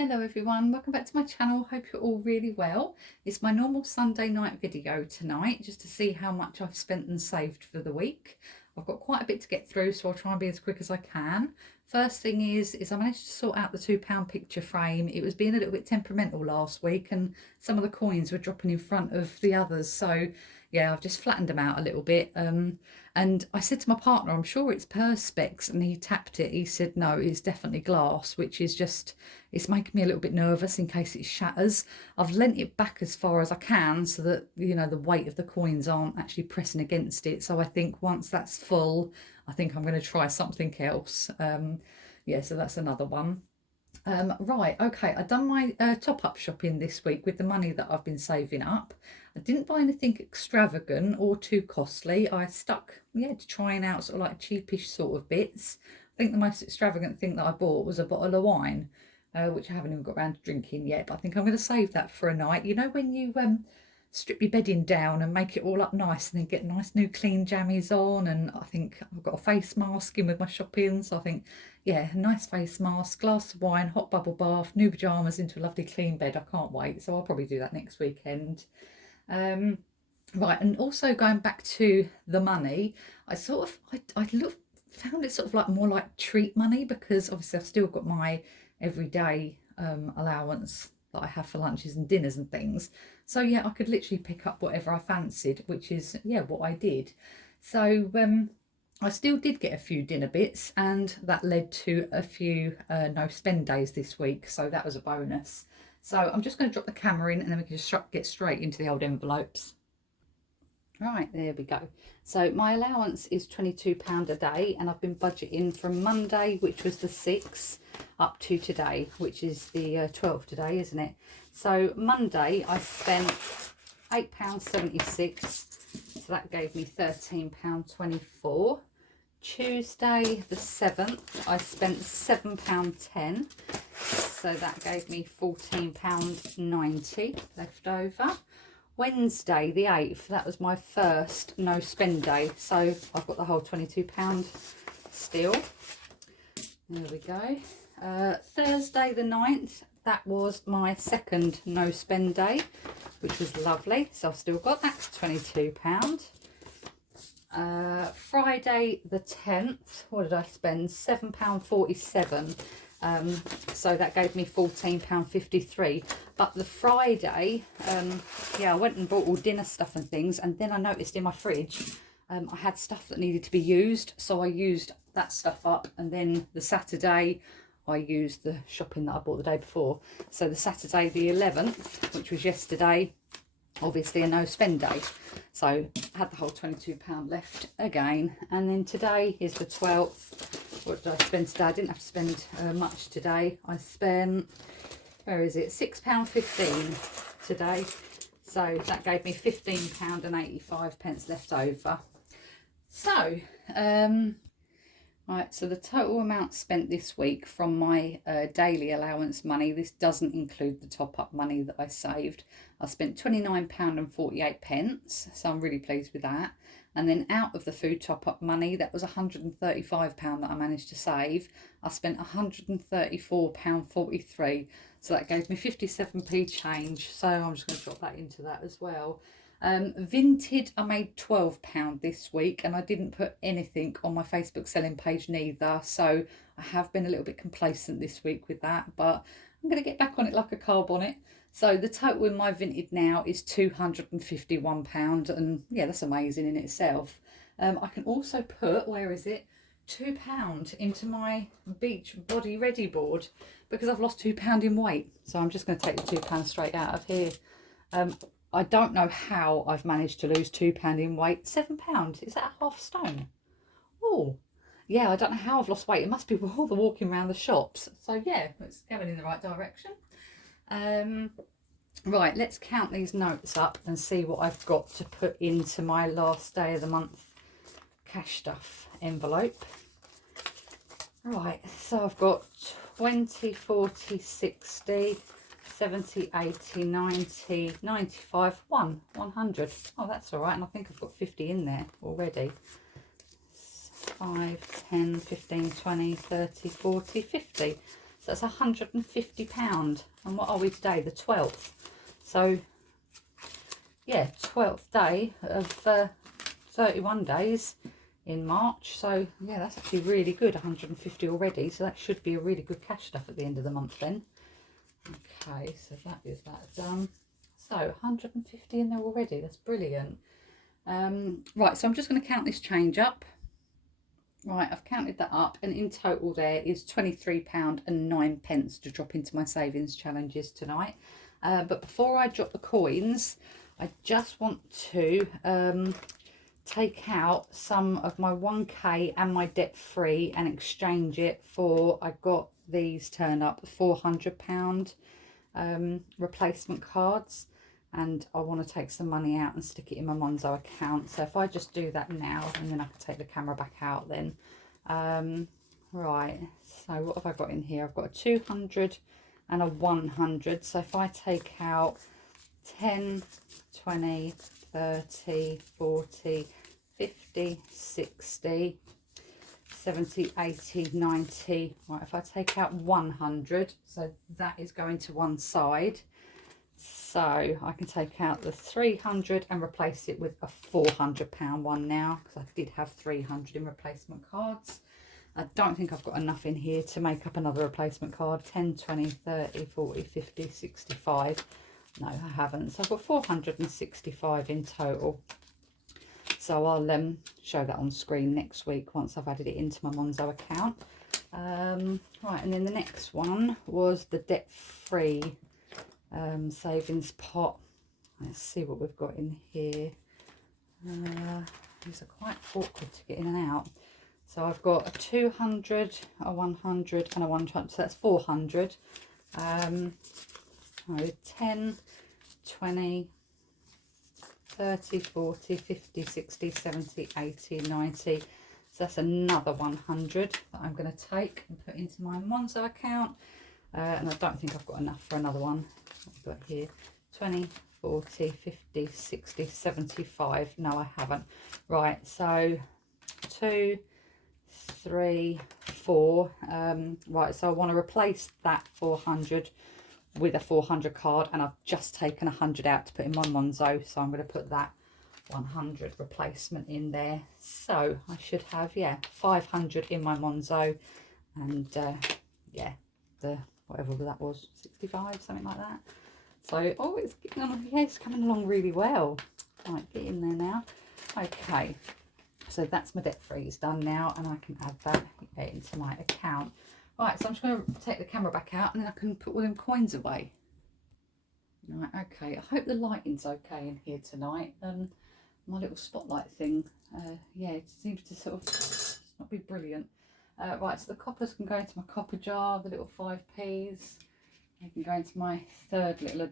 Hello everyone, welcome back to my channel. Hope you're all really well. It's my normal Sunday night video tonight, just to see how much I've spent and saved for the week. I've got quite a bit to get through, so I'll try and be as quick as I can. First thing is I managed to sort out the £2 picture frame. It was being a little bit temperamental last week and some of the coins were dropping in front of the others, so yeah, I've just flattened them out a little bit. And I said to my partner, I'm sure it's Perspex, and he tapped it. He said, no, it's definitely glass, which is just, it's making me a little bit nervous in case it shatters. I've lent it back as far as I can so that, you know, the weight of the coins aren't actually pressing against it. So I think once that's full, I think I'm going to try something else. Yeah, so that's another one. Right, okay, I've done my top-up shopping this week with the money that I've been saving up. I didn't buy anything extravagant or too costly. I stuck, yeah, to trying out sort of like cheapish sort of bits. I think the most extravagant thing that I bought was a bottle of wine, which I haven't even got around to drinking yet, but I think I'm going to save that for a night. You know when you strip your bedding down and make it all up nice and then get nice new clean jammies on, and I think I've got a face mask in with my shopping, so I think, yeah, nice face mask, glass of wine, hot bubble bath, new pyjamas into a lovely clean bed. I can't wait, so I'll probably do that next weekend. Right, and also going back to the money, I sort of found it sort of like more like treat money, because obviously I've still got my everyday allowance that I have for lunches and dinners and things. So yeah, I could literally pick up whatever I fancied, which is, yeah, what I did. So I still did get a few dinner bits, and that led to a few no spend days this week, so that was a bonus. So I'm just going to drop the camera in and then we can just get straight into the old envelopes. Right, there we go. So my allowance is £22 a day, and I've been budgeting from Monday, which was the 6th, up to today, which is the 12th today, isn't it? So Monday I spent £8.76, so that gave me £13.24. Tuesday the 7th I spent £7.10, so that gave me £14.90 left over. Wednesday the 8th, that was my first no spend day, so I've got the whole £22 still. There we go. Thursday the 9th, that was my second no spend day, which was lovely, so I've still got that £22. Friday the 10th, what did I spend? £7.47. So that gave me £14.53. But the Friday, yeah, I went and bought all dinner stuff and things, and then I noticed in my fridge I had stuff that needed to be used, so I used that stuff up. And then the Saturday I used the shopping that I bought the day before. So the Saturday the 11th, which was yesterday, obviously a no spend day, so I had the whole £22 left again. And then today is the 12th. What did I spend today? I didn't have to spend much today. I spent, where is it, £6.15 today, so that gave me £15.85 left over. So right, so the total amount spent this week from my daily allowance money, this doesn't include the top-up money that I saved. I spent £29.48, so I'm really pleased with that. And then out of the food top-up money, that was £135 that I managed to save. I spent £134.43, so that gave me 57p change, so I'm just going to drop that into that as well. Vinted, I made £12 this week, and I didn't put anything on my Facebook selling page neither, so I have been a little bit complacent this week with that, but I'm going to get back on it like a car bonnet. So the total in my Vinted now is £251, and yeah, that's amazing in itself. I can also put, where is it, £2 into my Beach Body Ready board, because I've lost £2 in weight, so I'm just going to take the £2 straight out of here. I don't know how I've managed to lose £2 in weight. £7, is that a half stone? Oh, yeah, I don't know how I've lost weight. It must be all the walking around the shops. So yeah, it's going in the right direction. Right, let's count these notes up and see what I've got to put into my last day of the month cash stuff envelope. Right, so I've got 20, 40, 60, 70, 80, 90, 95, 100. Oh, that's all right, and I think I've got 50 in there already. 5, 10, 15, 20, 30, 40, 50. So that's £150. And what are we today? The 12th. So yeah, 12th day of 31 days in March. So yeah, that's actually really good, 150 already. So that should be a really good cash stuff at the end of the month then. Okay, so that is that done. So 150 in there already. That's brilliant. Right, so I'm just going to count this change up. Right, I've counted that up, and in total there is £23.09 to drop into my savings challenges tonight. But before I drop the coins, I just want to take out some of my 1k and my debt free and exchange it for, I got these turned up, £400 replacement cards, and I want to take some money out and stick it in my Monzo account. So if I just do that now, and then I can take the camera back out then. Right, so what have I got in here? I've got a 200 and a 100. So if I take out 10, 20, 30, 40, 50, 60, 70, 80, 90. Right, if I take out 100, so that is going to one side. So I can take out the 300 and replace it with a £400 one now, because I did have 300 in replacement cards. I don't think I've got enough in here to make up another replacement card. 10, 20, 30, 40, 50, 65. No, I haven't. So I've got 465 in total. So I'll show that on screen next week once I've added it into my Monzo account. Right, and then the next one was the debt-free savings pot. Let's see what we've got in here. These are quite awkward to get in and out. So I've got a 200, a 100 and a 100, so that's 400. 10, 20, 30, 40, 50, 60, 70, 80, 90. So that's another 100 that I'm going to take and put into my Monzo account. And I don't think I've got enough for another one. What have I got here? 20, 40, 50, 60, 75. No, I haven't. Right, so 2, 3, 4. Right, so I want to replace that 400 with a 400 card, and I've just taken 100 out to put in my Monzo, so I'm going to put that 100 replacement in there. So I should have, yeah, 500 in my Monzo, and yeah, the whatever that was, 65, something like that. So oh, it's getting on, yeah, it's coming along really well. Right, get in there now. Okay, so that's my debt freeze done now, and I can add that into my account. Right, so I'm just going to take the camera back out, and then I can put all them coins away. Right, okay, I hope the lighting's okay in here tonight. My little spotlight thing, yeah, it seems to sort of not be brilliant. Right, so the coppers can go into my copper jar, the little 5p's. They can go into my third little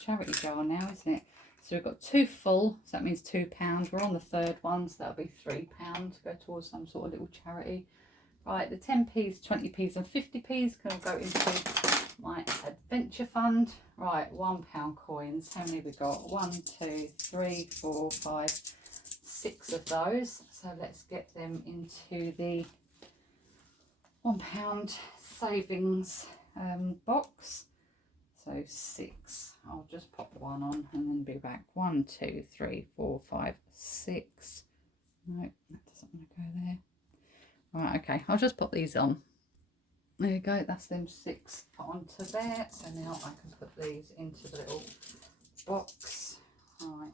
charity jar now, isn't it? So we've got 2 full, so that means £2. We're on the third one, so that'll be £3 to go towards some sort of little charity. Right, the 10p's, 20p's and 50p's can all go into my adventure fund. Right, £1 coins. How many have we got? 1, 2, 3, 4, 5, 6 of those. So let's get them into the £1 savings box. So 6. I'll just pop one on and then be back. 1, 2, 3, 4, 5, 6. No, that doesn't want to go there. Right, okay, I'll just pop these on. There you go, that's them 6 put onto there. So now I can put these into the little box. Right,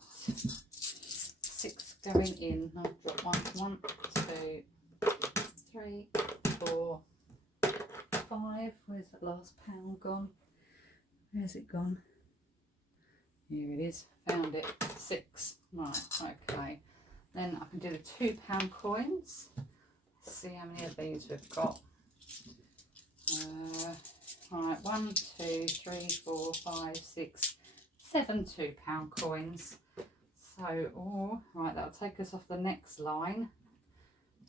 6 going in. I'll drop 1, 2, 3, 4, 5. Where's that last pound gone? Where's it gone? Here it is, found it. 6. Right, okay. Then I can do the £2 coins. See how many of these we've got. Right, 1, 2, 3, 4, 5, 6, 7 £2 coins. So, oh, right, that'll take us off the next line.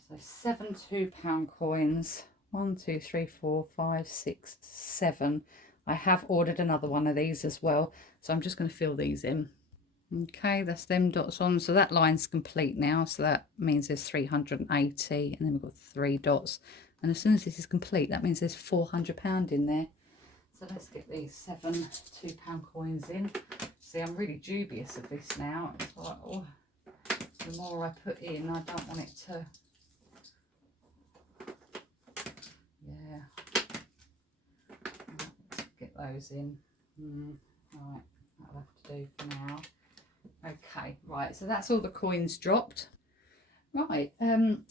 So 7 £2 coins. 1, 2, 3, 4, 5, 6, 7. I have ordered another one of these as well, so I'm just going to fill these in. Okay, that's them dots on. So that line's complete now. So that means there's 380, and then we've got 3 dots, And as soon as this is complete, that means there's £400 in there. So let's get these 7 £2 coins in. See, I'm really dubious of this now. It's like, oh, the more I put in, I don't want it to... Yeah. Right, let's get those in. Right, that'll have to do for now. Okay, right, so that's all the coins dropped. Right,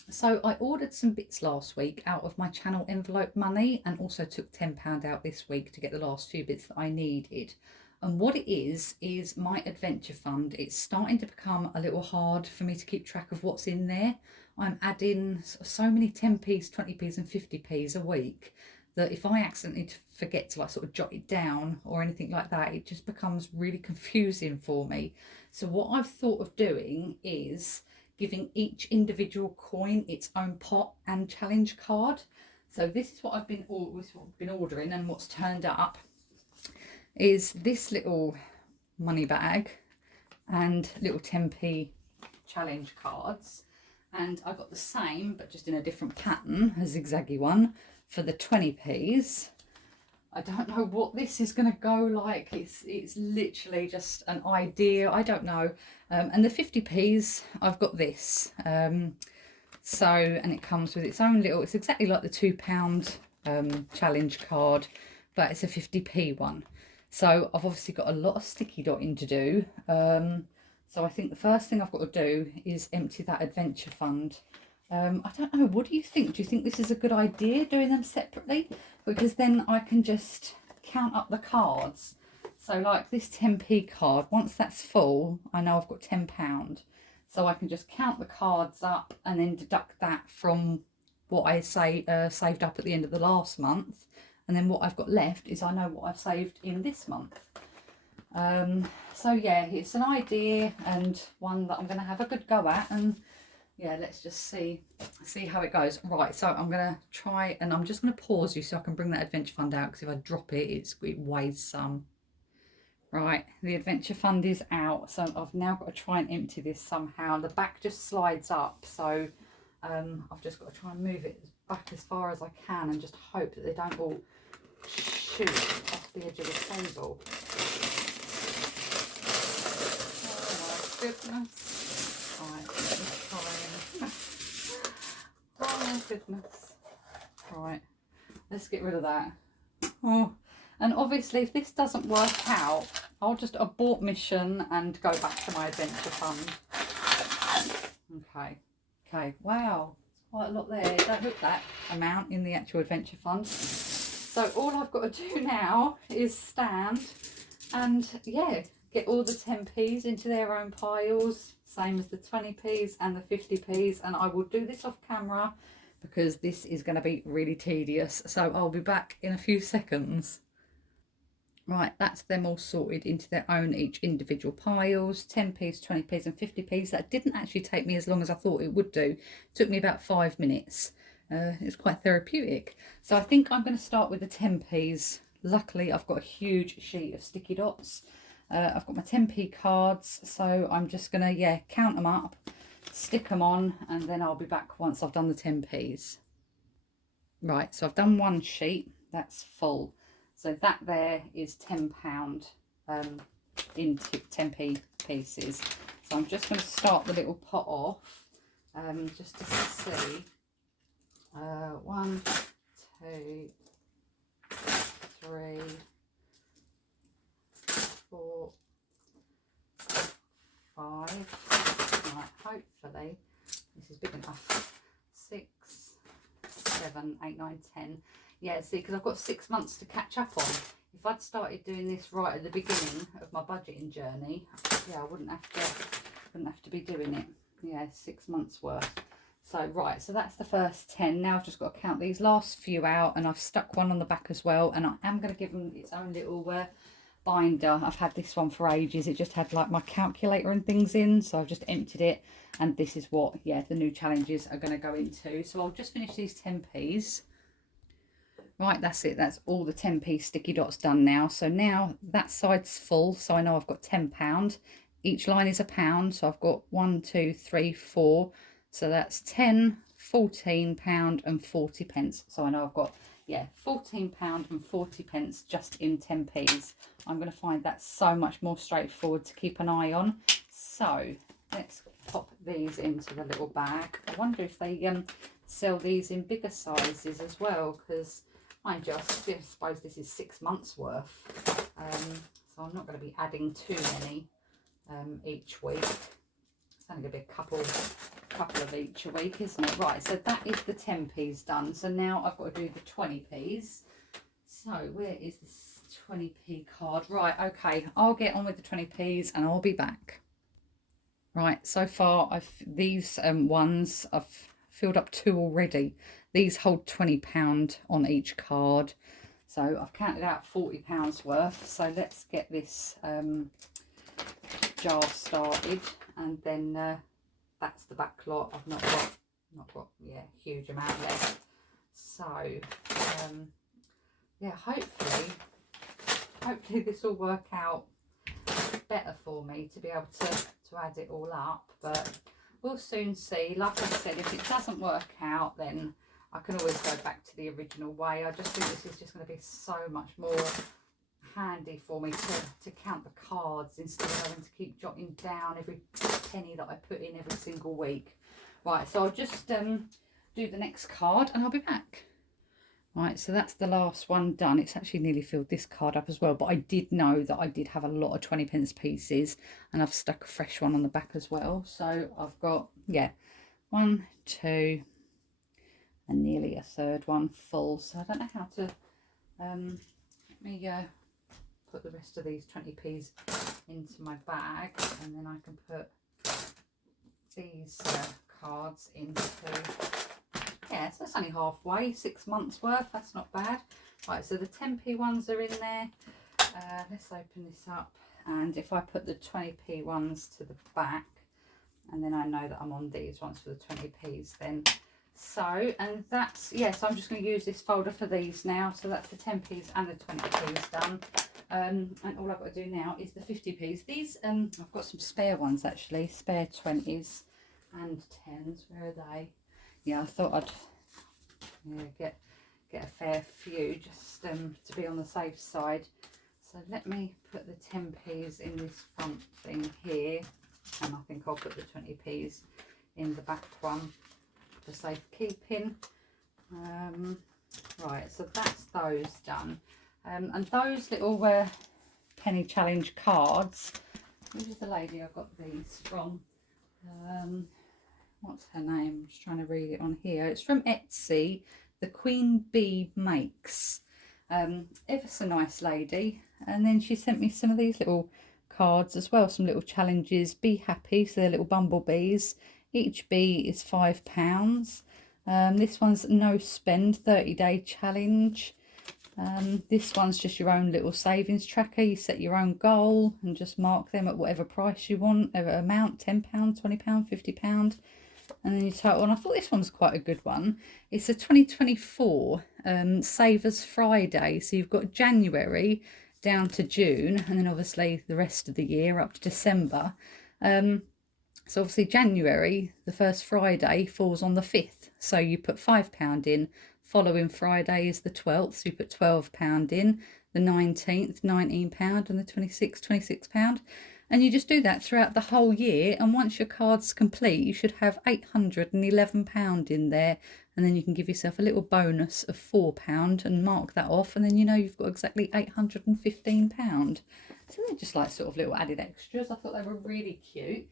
so I ordered some bits last week out of my channel envelope money, and also took £10 out this week to get the last few bits that I needed. And what it is my adventure fund. It's starting to become a little hard for me to keep track of what's in there. I'm adding so many 10p's, 20p's and 50p's a week that if I accidentally forget to like sort of jot it down or anything like that, it just becomes really confusing for me. So what I've thought of doing is giving each individual coin its own pot and challenge card. So this is what I've been ordering, and what's turned up is this little money bag and little 10p challenge cards. And I got the same, but just in a different pattern, a zigzaggy one, for the 20p's. I don't know what this is going to go like. It's literally just an idea. I don't know. And the 50p's, I've got this. So, and it comes with its own little, it's exactly like the £2 challenge card, but it's a 50p one. So I've obviously got a lot of sticky dotting to do. So I think the first thing I've got to do is empty that adventure fund. I don't know, what do you think? Do you think this is a good idea, doing them separately? Because then I can just count up the cards. So like this 10p card, once that's full, I know I've got £10. So I can just count the cards up and then deduct that from what I saved up at the end of the last month. And then what I've got left is I know what I've saved in this month. So yeah, it's an idea and one that I'm going to have a good go at, and yeah, let's just see how it goes. Right, so I'm going to try, and I'm just going to pause you so I can bring that adventure fund out, because if I drop it, it weighs some. Right, the adventure fund is out, so I've now got to try and empty this somehow. The back just slides up, so I've just got to try and move it back as far as I can and just hope that they don't all shoot off the edge of the table. Oh my goodness. Right, let's try and... Oh my goodness. Right, let's get rid of that. Oh, and obviously if this doesn't work out, I'll just abort mission and go back to my adventure fund. Okay, wow, it's quite a lot there. Don't look that amount in the actual adventure fund. So all I've got to do now is stand and yeah, get all the 10p's into their own piles, same as the 20p's and the 50p's, and I will do this off camera because this is going to be really tedious. So I'll be back in a few seconds. Right, that's them all sorted into their own each individual piles, 10p's, 20p's and 50p's. That didn't actually take me as long as I thought it would do. It took me about 5 minutes. It's quite therapeutic. So I think I'm going to start with the 10p's. Luckily, I've got a huge sheet of sticky dots. I've got my 10p cards, so I'm just going to, yeah, count them up, stick them on, and then I'll be back once I've done the 10p's. Right, so I've done one sheet. That's full. So that there is £10 in 10p pieces. So I'm just going to start the little pot off just to see. 1, 2, 3, 4, 5. Right, hopefully this is big enough. 6, 7, 8, 9, 10. Yeah, see, because I've got 6 months to catch up on. If I'd started doing this right at the beginning of my budgeting journey, yeah, I wouldn't have to be doing it. Yeah, 6 months worth. So right, so that's the first 10. Now I've just got to count these last few out, and I've stuck one on the back as well, and I am going to give them its own little binder. I've had this one for ages. It just had like my calculator and things in, so I've just emptied it, and this is what, yeah, the new challenges are going to go into. So I'll just finish these 10p's. Right, that's it. That's all the 10p sticky dots done now. So now that side's full, so I know I've got £10. Each line is £1, so I've got 1, 2, 3, 4. So that's 10, £14.40. So I know I've got, yeah, £14.40 just in 10p's. I'm going to find that so much more straightforward to keep an eye on. So let's pop these into the little bag. I wonder if they sell these in bigger sizes as well, because I suppose this is 6 months worth. So I'm not going to be adding too many each week. It's only going to be a couple of each a week, isn't it? Right, so that is the 10p's done. So now I've got to do the 20p's. So where is this 20p card? Right, okay, I'll get on with the 20p's and I'll be back. Right, so far these ones I've filled up 2 already. These hold £20 on each card. So I've counted out £40 worth. So let's get this jar started, and then that's the back lot. I've not got yeah, huge amount left. So yeah, hopefully this will work out better for me to be able to add it all up, but we'll soon see. Like I said, if it doesn't work out, then I can always go back to the original way. I just think this is just going to be so much more handy for me to count the cards instead of having to keep jotting down every penny that I put in every single week. Right, so I'll just do the next card and I'll be back. Right, so that's the last one done. It's actually nearly filled this card up as well, but I did know that I did have a lot of 20p pieces, and I've stuck a fresh one on the back as well. So I've got, yeah, 1, 2, and nearly a third one full. So I don't know how to, let me put the rest of these 20p's into my bag, and then I can put these cards into, yeah, so it's only halfway, 6 months worth. That's not bad. Right, so the 10p ones are in there. Let's open this up, and if I put the 20p ones to the back, and then I know that I'm on these ones for the 20p's then. So, and that's, yeah, so I'm just going to use this folder for these now. So that's the 10p's and the 20p's done. And all I've got to do now is the 50p's. These, I've got some spare ones actually, spare 20s and 10s. Where are they? Yeah, I thought I'd get a fair few just to be on the safe side. So let me put the 10p's in this front thing here, and I think I'll put the 20p's in the back one for safekeeping. Right, so that's those done. And those little penny challenge cards, who's the lady I got these from? What's her name? I'm just trying to read it on here. It's from Etsy, the Queen Bee Makes. Ever so nice lady. And then she sent me some of these little cards as well, some little challenges. Be happy, so they're little bumblebees. Each bee is £5. This one's no spend 30-day challenge. This one's just your own little savings tracker. You set your own goal and just mark them at whatever price you want, whatever amount, £10, £20, £50. And then you total. And I thought this one was quite a good one. It's a 2024 Savers Friday. So you've got January down to June, and then obviously the rest of the year up to December. So obviously January, the first Friday falls on the 5th. So you put £5 in. Following Friday is the 12th. So you put £12 in. The 19th, £19, and the 26th, £26. And you just do that throughout the whole year. And once your card's complete, you should have £811 in there. And then you can give yourself a little bonus of £4 and mark that off. And then you know you've got exactly £815. So they're just like sort of little added extras. I thought they were really cute.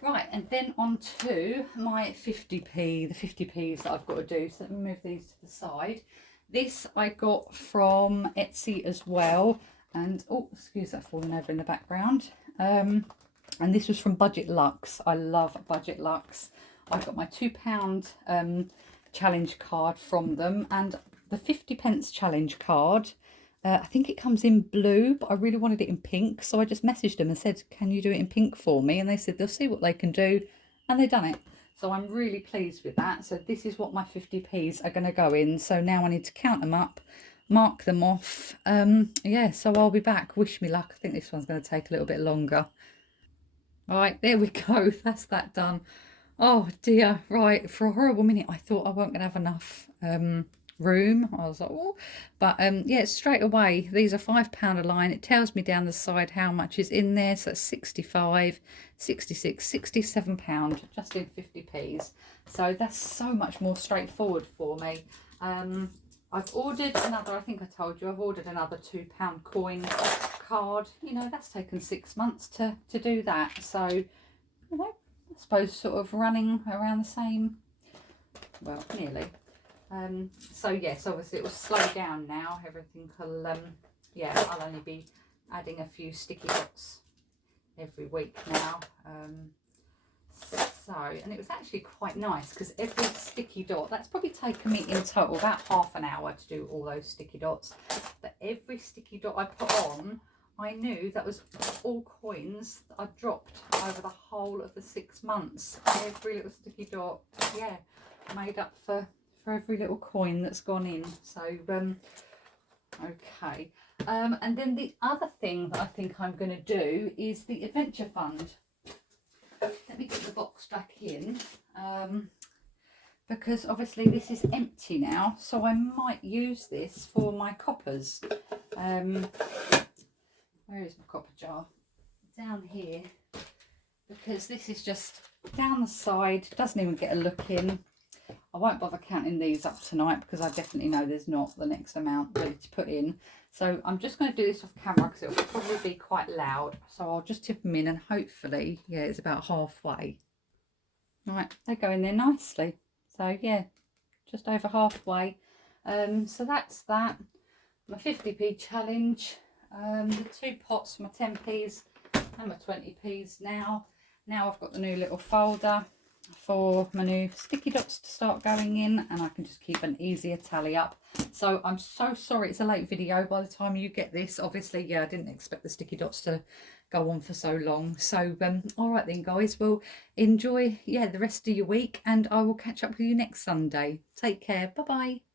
Right, and then on to my 50p, the 50p's that I've got to do. So let me move these to the side. This I got from Etsy as well. And, oh, excuse that falling over in the background. And this was from Budget Luxe. I love Budget Luxe. I got my £2 challenge card from them. And the 50p challenge card, I think it comes in blue, but I really wanted it in pink. So I just messaged them and said, can you do it in pink for me? And they said they'll see what they can do. And they've done it. So I'm really pleased with that. So this is what my 50p's are going to go in. So now I need to count them up, mark them off. Yeah, so I'll be back. Wish me luck. I think this one's going to take a little bit longer. All right, there we go. That's that done. Oh dear, right. For a horrible minute, I thought I weren't going to have enough room. I was like, oh, but yeah, straight away, these are £5 a line. It tells me down the side how much is in there. So that's 65, 66, £67 just in 50p's. So that's so much more straightforward for me. I've ordered another, I think I told you, I've ordered another £2 coin card. You know, that's taken 6 months to do that. So, you know, I suppose sort of running around the same, well, nearly. So yes, obviously it will slow down now. Everything will, yeah, I'll only be adding a few sticky dots every week now. So, and it was actually quite nice because every sticky dot, that's probably taken me in total about half an hour to do all those sticky dots. But every sticky dot I put on, I knew that was all coins that I dropped over the whole of the 6 months. Every little sticky dot, yeah, made up for every little coin that's gone in. So, okay. And then the other thing that I think I'm going to do is the Adventure Fund. Let me get the box back in, because obviously this is empty now, so I might use this for my coppers. Where is my copper jar? Down here, because this is just down the side, doesn't even get a look in. I won't bother counting these up tonight because I definitely know there's not the next amount ready to put in. So I'm just going to do this off camera because it'll probably be quite loud. So I'll just tip them in and hopefully, yeah, it's about halfway. Right, they go in there nicely. So yeah, just over halfway. So that's that. My 50p challenge. The 2 pots for my 10p's and my 20p's now. Now I've got the new little folder for my new sticky dots to start going in, and I can just keep an easier tally up. So I'm so sorry it's a late video by the time you get this. Obviously, yeah, I didn't expect the sticky dots to go on for so long. So all right then, guys, well, enjoy, yeah, the rest of your week, and I will catch up with you next Sunday. Take care. Bye bye.